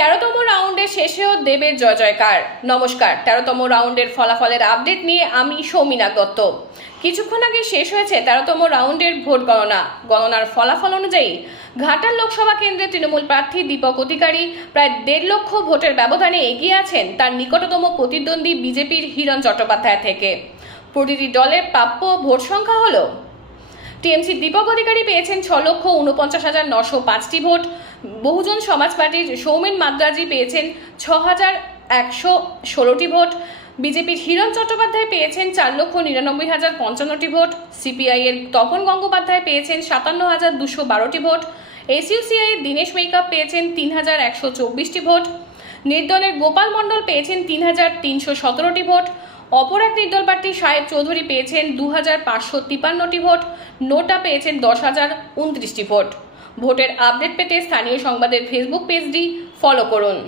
তেরোতম রাউন্ডের শেষেও দেবের জয় জয়কার। নমস্কার, তেরোতম রাউন্ডের ফলাফলের আপডেট নিয়ে আমি সৌমিনা দত্ত। কিছুক্ষণ আগে শেষ হয়েছে তেরোতম রাউন্ডের ভোট গণনা। গণনার ফলাফল অনুযায়ী ঘাটাল লোকসভা কেন্দ্রে তৃণমূল প্রার্থী দীপক অধিকারী প্রায় দেড় লক্ষ ভোটের ব্যবধানে এগিয়ে আছেন তার নিকটতম প্রতিদ্বন্দ্বী বিজেপির হিরণ চট্টোপাধ্যায় থেকে। প্রতিটি দলের প্রাপ্য ভোট সংখ্যা হলো টিএমসি দীপক অধিকারী পেয়েছেন ছ লক্ষ উনপঞ্চাশ হাজার নশো পাঁচটি ভোট। বহুজন সমাজ পার্টির সৌমেন মাদ্রাজি পেয়েছেন ছ হাজার একশো ষোলোটি ভোট। বিজেপির হিরণ চট্টোপাধ্যায় পেয়েছেন চার লক্ষ নিরানব্বই হাজার পঞ্চান্নটি ভোট। সিপিআই এর তপন গঙ্গোপাধ্যায় পেয়েছেন সাতান্ন হাজার দুশো বারোটি ভোট। এসইউসিআই এর দীনেশ মেকআপ পেয়েছেন তিন হাজার একশো চব্বিশটি ভোট। নির্দলের গোপাল মণ্ডল পেয়েছেন তিন হাজার তিনশো সতেরোটি ভোট। অপর এক নির্দল প্রার্থী সাহেব চৌধুরী পেয়েছেন দু হাজার পাঁচশো তিপান্নটি ভোট নোটা পেয়েছেন দশ হাজার উনত্রিশটি ভোট। ভোটের আপডেট পেতে স্থানীয় সংবাদের ফেসবুক পেজটি ফলো করুন।